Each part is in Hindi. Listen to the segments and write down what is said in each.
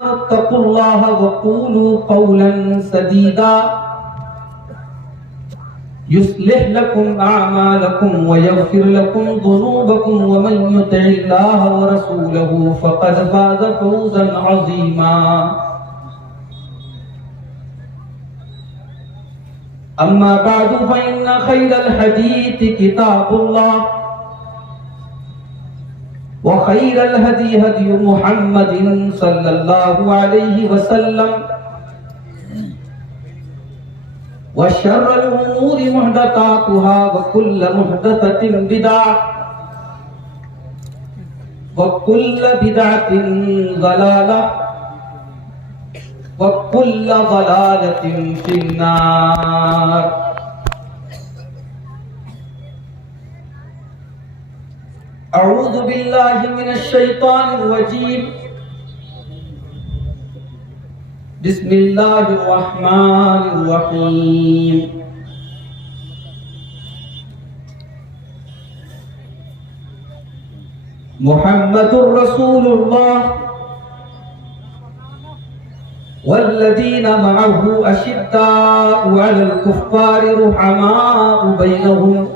वत्तकुल्लाह वक़ूलू क़ौलन सदीदा युस्लिह लकुम अअमालकुम व यग़फिर लकुम ज़ुनूबकुम व मन युति'िल्लाह व रसूलहु फ़क़द फ़ाज़ फ़ौज़न अज़ीमा। अम्मा बअदु फ़इन्न ख़ैरल हदीथि किताबुल्लाह व खैरल हदी हदी मुहम्मदिन सल्लल्लाहु अलैहि वसल्लम व शर्रल उमूरि मुहदसातुहा व कुल्ल मुहदसतिन बिदअह व कुल्ल बिदअतिन ज़लालह व कुल्ल ज़लालतिन फिन्नार। अऊज़ु बिल्लाहि मिनश शैतानिर रजीम। बिस्मिल्लाहिर रहमानिर रहीम। मुहम्मदुर रसूलुल्लाह वल्लज़ीना मअहु अशिद्दाउ अलल कुफ़्फ़ारि रुहमाउ बैनहुम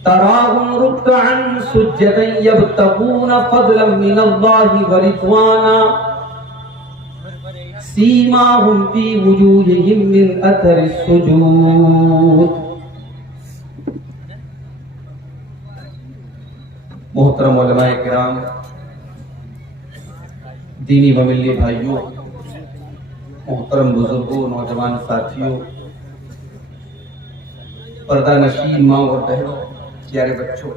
तराहुम रुक्अन सुज्जदन यब्तगून फज़लन मिनल्लाहि व रिज़वाना सीमाहुम फी वुजूहिहिम मिन अथरिस सुजूद। मोहतरम उलमाए किराम, दीनी व मिल्ली भाइयों, मोहतरम बुजुर्गों, नौजवान साथियों, पर्दा नशीन माँ और बहनों, प्यारे बच्चों,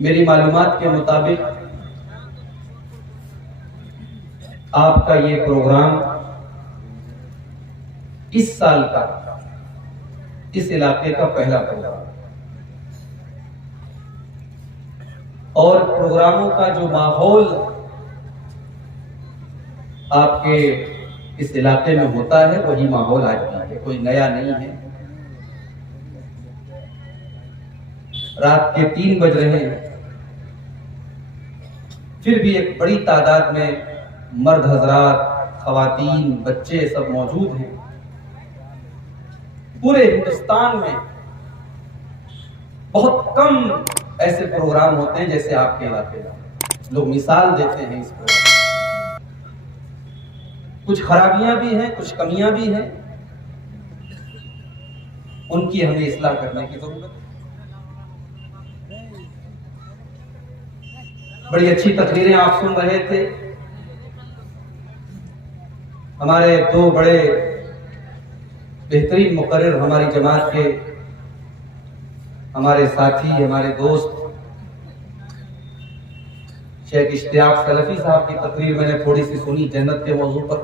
मेरी मालूमात के मुताबिक आपका ये प्रोग्राम इस साल का, इस इलाके का पहला प्रोग्राम, और प्रोग्रामों का जो माहौल आपके इस इलाके में होता है वही माहौल आज भी है, कोई नया नहीं है। रात के 3 बज रहे हैं, फिर भी एक बड़ी तादाद में मर्द हजरात, खवातीन, बच्चे सब मौजूद हैं। पूरे हिंदुस्तान में बहुत कम ऐसे प्रोग्राम होते हैं जैसे आपके इलाके में। लोग मिसाल देते हैं इस प्रोग्राम। कुछ खराबियां भी हैं, कुछ कमियां भी हैं, उनकी हमें इस्लाह करने की जरूरत है। बड़ी अच्छी तकरीरें आप सुन रहे थे। हमारे 2 बड़े बेहतरीन मुकर्रिर हमारी जमात के, हमारे साथी, हमारे दोस्त शेख इश्तियाक सलफी साहब की तकरीर मैंने थोड़ी सी सुनी जन्नत के मौजू पर।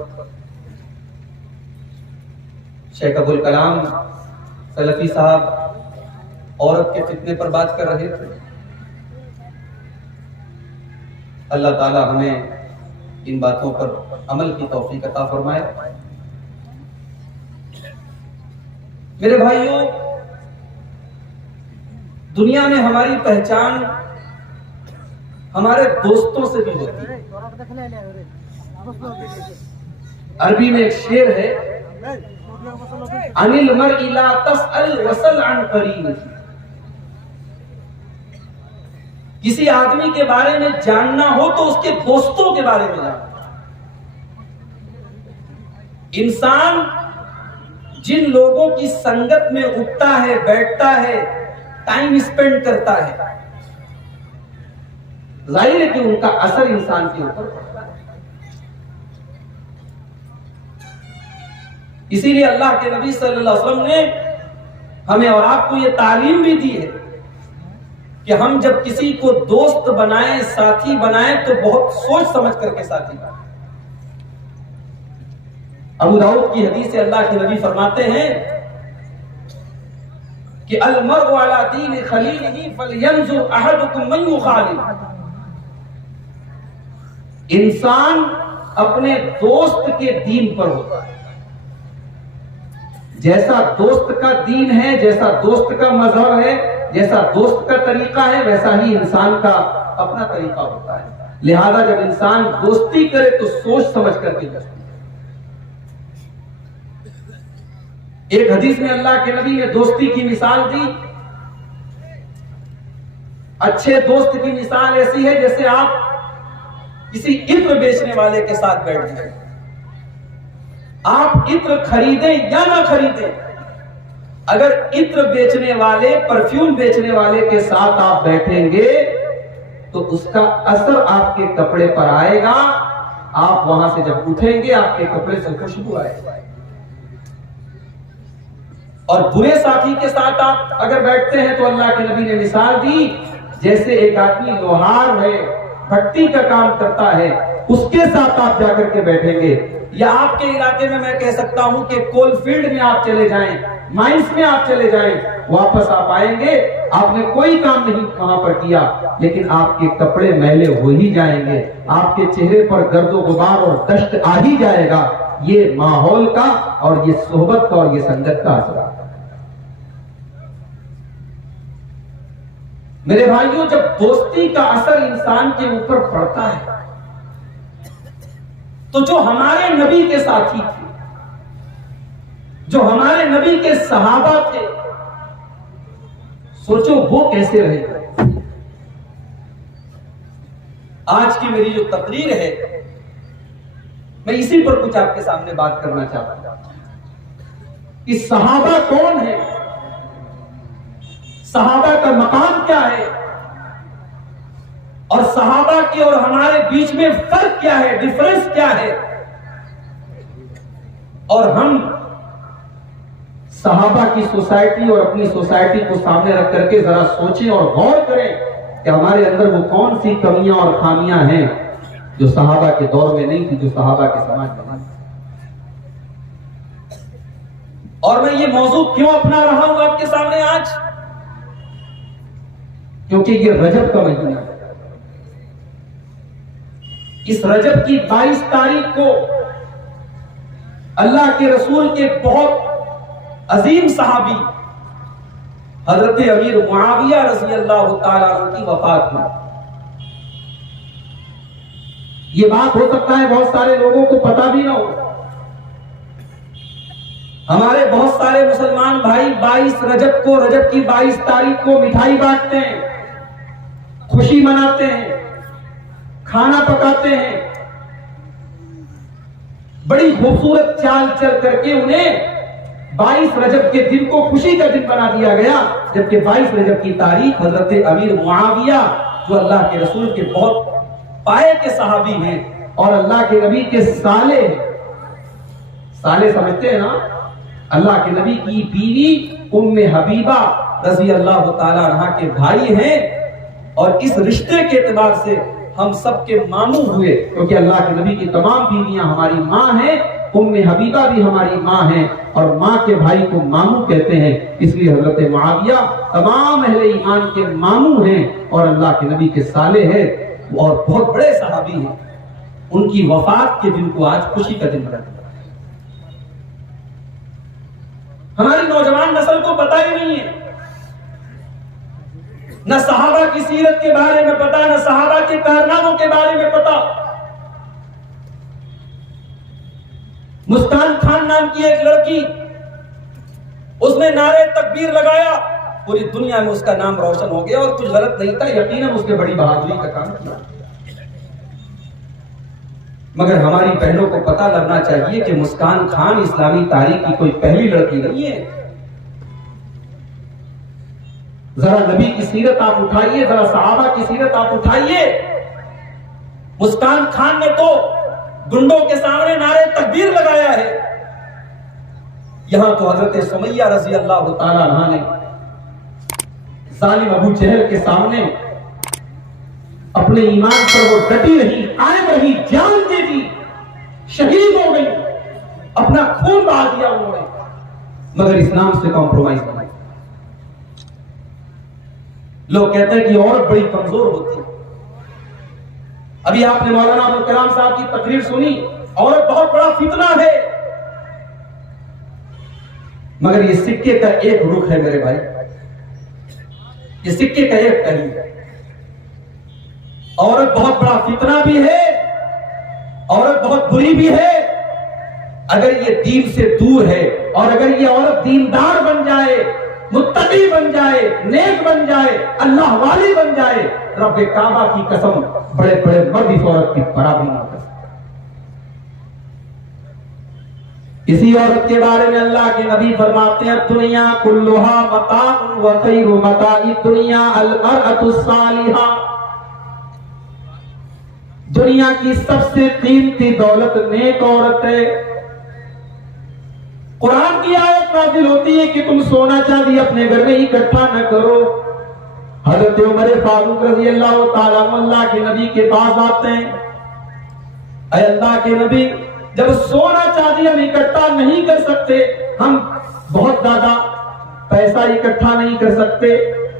शेख अबुल कलाम सलफी साहब औरत के फितने पर बात कर रहे थे। अल्लाह ताला हमें इन बातों पर अमल की तौफीक अता फरमाए। मेरे भाइयों, दुनिया में हमारी पहचान हमारे दोस्तों से भी होती है। अरबी में एक शेर है, अनिल मर्इ ला तस्अल वसल अन करीन। किसी आदमी के बारे में जानना हो तो उसके दोस्तों के बारे में जानना। इंसान जिन लोगों की संगत में उठता है, बैठता है, टाइम स्पेंड करता है, जाहिर है कि उनका असर इंसान के ऊपर पड़ता है। इसीलिए अल्लाह के नबी सल्लल्लाहु अलैहि वसल्लम ने हमें और आपको यह तालीम भी दी है कि हम जब किसी को दोस्त बनाएं, साथी बनाएं, तो बहुत सोच समझ करके साथी बनाएं। अबू दाऊद की हदीस से अल्लाह के नबी फरमाते हैं कि अल मर्उ अला दीन खलीलिही फलयंजुर अहदुकुम मन युखालिल। इंसान अपने दोस्त के दीन पर होता है। जैसा दोस्त का दीन है, जैसा दोस्त का मजहब है, जैसा दोस्त का तरीका है वैसा ही इंसान का अपना तरीका होता है। लिहाजा जब इंसान दोस्ती करे तो सोच समझ करके दोस्ती। एक हदीस में अल्लाह के नबी ने दोस्ती की मिसाल दी। अच्छे दोस्त की मिसाल ऐसी है जैसे आप किसी इत्र बेचने वाले के साथ बैठ जाए। आप इत्र खरीदें या ना खरीदें, अगर इत्र बेचने वाले, परफ्यूम बेचने वाले के साथ आप बैठेंगे तो उसका असर आपके कपड़े पर आएगा। आप वहां से जब उठेंगे आपके कपड़े से खुशबू आएगी। और बुरे साथी के साथ आप अगर बैठते हैं तो अल्लाह के नबी ने मिसाल दी जैसे एक आदमी लोहार है, भट्टी का काम करता है, उसके साथ आप जाकर के बैठेंगे। या आपके इलाके में मैं कह सकता हूं कि कोल फील्ड में आप चले जाएं, माइंस में आप चले जाएं, वापस आप आएंगे, आपने कोई काम नहीं वहां पर किया, लेकिन आपके कपड़े मैले हो ही जाएंगे, आपके चेहरे पर गर्दो गुबार और दश्त आ ही जाएगा। ये माहौल का और ये सोहबत का और ये संगत का असर। मेरे भाइयों, जब दोस्ती का असर इंसान के ऊपर पड़ता है तो जो हमारे नबी के साथी थे, जो हमारे नबी के सहाबा थे, सोचो वो कैसे रहे। आज की मेरी जो तकरीर है मैं इसी पर कुछ आपके सामने बात करना चाहता हूं कि सहाबा कौन है, सहाबा का मकाम क्या है और सहाबा के और हमारे बीच में फर्क क्या है, डिफरेंस क्या है। और हम सहाबा की सोसाइटी और अपनी सोसाइटी को सामने रख करके जरा सोचें और गौर करें कि हमारे अंदर वो कौन सी कमियां और खामियां हैं जो सहाबा के दौर में नहीं थी, जो सहाबा के समाज में नहीं थी। और मैं ये मौजू क्यों अपना रहा हूं आपके सामने आज, क्योंकि ये रजब का महीना है। इस रजब की 22 तारीख को अल्लाह के रसूल के बहुत अजीम सहाबी हजरत अमीर मुआविया रज़ी अल्लाह तआला अन्हु की वफात हुई। ये बात हो सकता है बहुत सारे लोगों को पता भी ना हो। हमारे बहुत सारे मुसलमान भाई 22 रजब को, रजब की 22 तारीख को मिठाई बांटते हैं, खुशी मनाते हैं, खाना पकाते हैं, बड़ी खूबसूरत चाल चल करके उन्हें 22 रजब के दिन को खुशी का दिन बना दिया गया। जबकि 22 रजब की तारीख हजरत अमीर मुआविया जो अल्लाह के रसूल के बहुत पाए के सहाबी हैं और अल्लाह के नबी के साले समझते हैं ना, अल्लाह के नबी की बीवी उम्मे हबीबा रज़ी अल्लाह तआला अन्हा के भाई हैं। और इस रिश्ते के एतबार से हम सबके मामू हुए, क्योंकि अल्लाह के नबी की तमाम बीवियां हमारी माँ हैं, उम्मे हबीबा भी हमारी माँ हैं और माँ के भाई को मामू कहते हैं। इसलिए हजरत मुआविया तमाम अहले ईमान के मामू हैं और अल्लाह के नबी के साले हैं और बहुत बड़े सहाबी हैं। उनकी वफात के दिन को आज खुशी का दिन मनाया। हमारी नौजवान नस्ल को पता ही नहीं है, न सहाबा की सीरत के बारे में पता, न सहाबा के कारनामों के बारे में पता। मुस्कान खान नाम की एक लड़की, उसने नारे तकबीर लगाया, पूरी दुनिया में उसका नाम रोशन हो गया और कुछ गलत नहीं था, यकीनन उसने बड़ी बहादुरी का काम किया। मगर हमारी बहनों को पता लगना चाहिए कि मुस्कान खान इस्लामी तारीख की कोई पहली लड़की नहीं है। जरा नबी की सीरत आप उठाइए, जरा सहाबा की सीरत आप उठाइए। मुस्कान खान ने तो गुंडों के सामने नारे तकबीर लगाया है, यहां तो हजरत सुमैया रज़ी अल्लाह तआला अन्हा ने जालिम अबू जहल के सामने अपने ईमान पर वो डटी रही, कायम रही, जान दे दी, शहीद हो गई, अपना खून बहा दिया उन्होंने, मगर इस्लाम से कॉम्प्रोमाइज नहीं। लोग कहते हैं कि औरत बड़ी कमजोर होती है। अभी आपने मौलाना अब्दुल कलाम साहब की तकरीर सुनी, औरत बहुत बड़ा फितना है, मगर ये सिक्के का एक रुख है मेरे भाई। ये सिक्के का एक पहलू है। औरत बहुत बड़ा फितना भी है, औरत बहुत बुरी भी है। अगर ये दीन से दूर है और अगर ये औरत दीनदार बन जाए, मुत्तकी बन जाए, नेक बन जाए, अल्लाह वाली बन जाए, रब्बे काबा की कसम बड़े बड़े मर्द इस औरत की बराबरी ना कर सकते। इसी औरत के बारे में अल्लाह के नबी फरमाते हैं, दुनिया कुल्लुहा मताउन व खैरु मताइ दुनिया अल मरअतु सालिहा। दुनिया की सबसे कीमती दौलत नेक औरत है। कुरान की आयत नाज़िल होती है कि तुम सोना चांदी अपने घर में इकट्ठा न करो। हजरत उमर फारूक रज़ी अल्लाह ताला अल्लाह के नबी के पास आते हैं, अय अल्लाह के नबी, जब सोना चांदी हम इकट्ठा नहीं कर सकते, हम बहुत ज्यादा पैसा इकट्ठा नहीं कर सकते,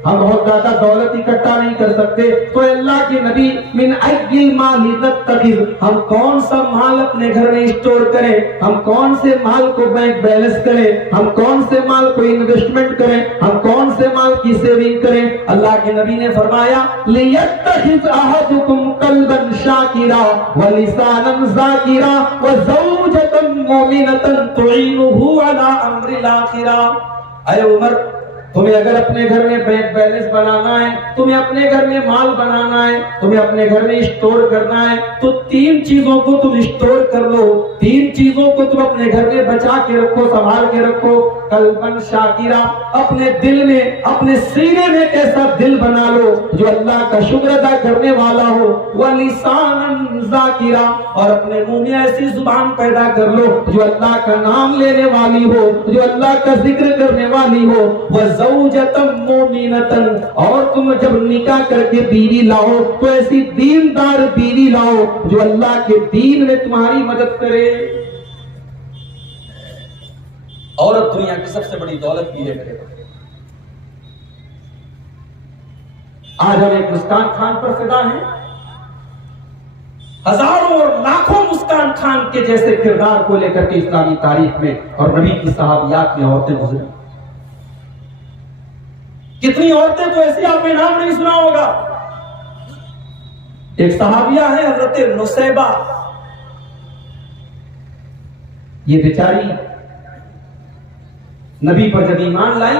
हम बहुत ज्यादा दौलत इकट्ठा नहीं कर सकते, तो अल्लाह के नबी मिन अय्यिल माली नत्तखिज़, हम कौन सा माल अपने घर में स्टोर करें, हम कौन से माल को बैंक बैलेंस करें, हम कौन से माल को इन्वेस्टमेंट करें, हम कौन से माल की सेविंग करें। अल्लाह के नबी ने फरमाया, लियत्तखिज़ अहदुकुम कल्बन शाकिरा व लिसानन ज़ाकिरा व ज़ौजतन मुमिनतन तुईनुहु अला अम्रिल आखिरा। अय उमर, तुम्हें अगर अपने घर में बैंक बैलेंस बनाना है, तुम्हें अपने घर में माल बनाना है, तुम्हें अपने घर में स्टोर करना है, तो 3 चीजों को तुम स्टोर कर लो, 3 चीजों को तुम अपने घर में बचा के रखो, संभाल के रखो। कल्बन शाकिरा, अपने दिल में, अपने सीने में एक ऐसा दिल बना लो जो अल्लाह का शुक्र अदा करने वाला हो। व लिसानन ज़ाकिरा, और अपने मुंह में ऐसी जुबान पैदा कर लो जो अल्लाह का नाम लेने वाली हो, जो अल्लाह का जिक्र करने वाली हो। व ज़ौजतन मुमिनतन, और तुम जब निकाह करके बीवी लाओ तो ऐसी दीनदार बीवी लाओ जो अल्लाह के दीन में तुम्हारी मदद करे। औरत दुनिया की सबसे बड़ी दौलत भी है मेरे भाई। आज हम एक मुस्कान खान पर फिदा हैं। हजारों और लाखों मुस्कान खान के जैसे किरदार को लेकर के इस्लामी तारीख में और नबी की सहाबियात में औरतें गुजरी। कितनी औरतें तो ऐसी आपने नाम नहीं सुना होगा। एक सहाबिया है हजरत नुसैबा, ये बेचारी नबी पर जब ईमान लाई,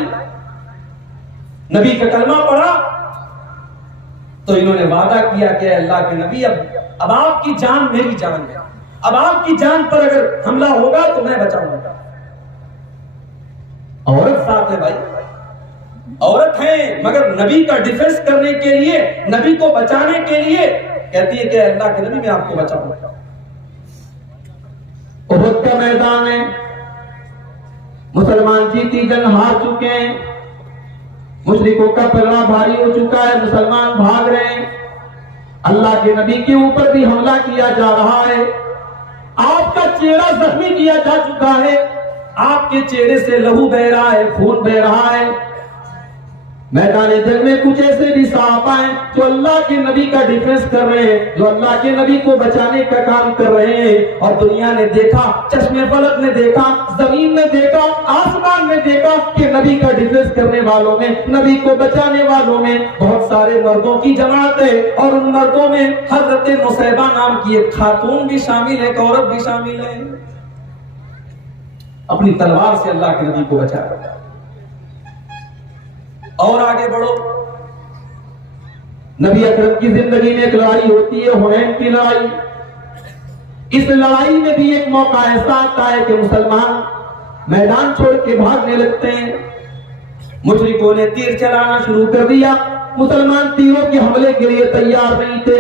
नबी का कलमा पढ़ा, तो इन्होंने वादा किया कि अल्लाह के नबी, अब आपकी जान मेरी जान है, अब आपकी जान पर अगर हमला होगा तो मैं बचाऊंगा। औरत साथ है भाई, औरत है, मगर नबी का डिफेंस करने के लिए, नबी को बचाने के लिए कहती है कि अल्लाह के नबी मैं आपको बचाऊंगा। उहद का मैदान है, मुसलमान जीती जंग हार चुके हैं, मुशरिकों का पलड़ा भारी हो चुका है, मुसलमान भाग रहे हैं, अल्लाह के नबी के ऊपर भी हमला किया जा रहा है, आपका चेहरा जख्मी किया जा चुका है, आपके चेहरे से लहू बह रहा है, खून बह रहा है। मैदान जंग में कुछ ऐसे भी सहाबा हैं जो अल्लाह के नबी का डिफेंस कर रहे हैं, जो अल्लाह के नबी को बचाने का काम कर रहे हैं। और दुनिया ने देखा, चश्मे फलक ने देखा, जमीन ने देखा, आसमान ने देखा कि नबी का डिफेंस करने वालों में, नबी को बचाने वालों में बहुत सारे मर्दों की जमात है, और उन मर्दों में हजरत नुसैबा नाम की एक खातून भी शामिल है, एक औरत भी शामिल है। अपनी तलवार से अल्लाह के नबी को बचाया। और आगे बढ़ो, नबी अकरम की जिंदगी में एक लड़ाई होती है, हुनैन की लड़ाई। इस लड़ाई में भी एक मौका ऐसा आता है कि मुसलमान मैदान छोड़ के भागने लगते हैं। मुशरिकों ने तीर चलाना शुरू कर दिया, मुसलमान तीरों के हमले के लिए तैयार नहीं थे।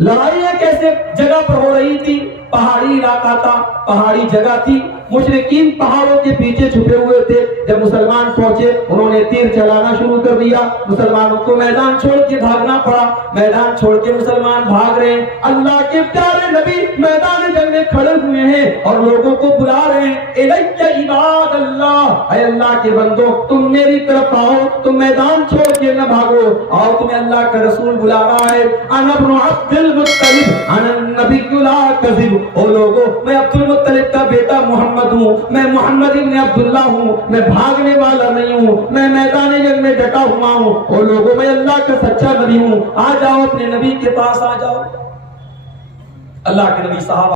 लड़ाई एक ऐसे जगह पर हो रही थी, पहाड़ी इलाका था, पहाड़ी जगह थी, मुशरिकीन पहाड़ों के पीछे छुपे हुए थे। जब मुसलमान पहुंचे, उन्होंने तीर चलाना शुरू कर दिया, मुसलमानों को मैदान छोड़ के भागना पड़ा। मैदान छोड़ के मुसलमान भाग रहे हैं, अल्लाह के प्यारे नबी मैदान जंग में खड़े हुए हैं और लोगों को बुला रहे हैं, इलैया इबाद अल्लाह, ऐ अल्लाह के बंदो तुम मेरी तरफ आओ, तुम मैदान छोड़ के न भागो, और तुम्हें अल्लाह का रसूल बुला रहा है। अना इब्नु अब्दुल मुत्तलिब अना नबियुल ला कज़िब, ओ लोगों, मैं अब्दुल मुत्तलिब का बेटा मोहम्मद हूँ, मैं मोहम्मद इब्न अब्दुल्ला हूँ, मैं भागने वाला नहीं हूँ, मैं मैदान जंग में डटा हुआ हूँ। ओ लोगों, मैं अल्लाह का सच्चा नबी हूँ, आ जाओ अपने नबी के पास आ जाओ। अल्लाह के नबी साहब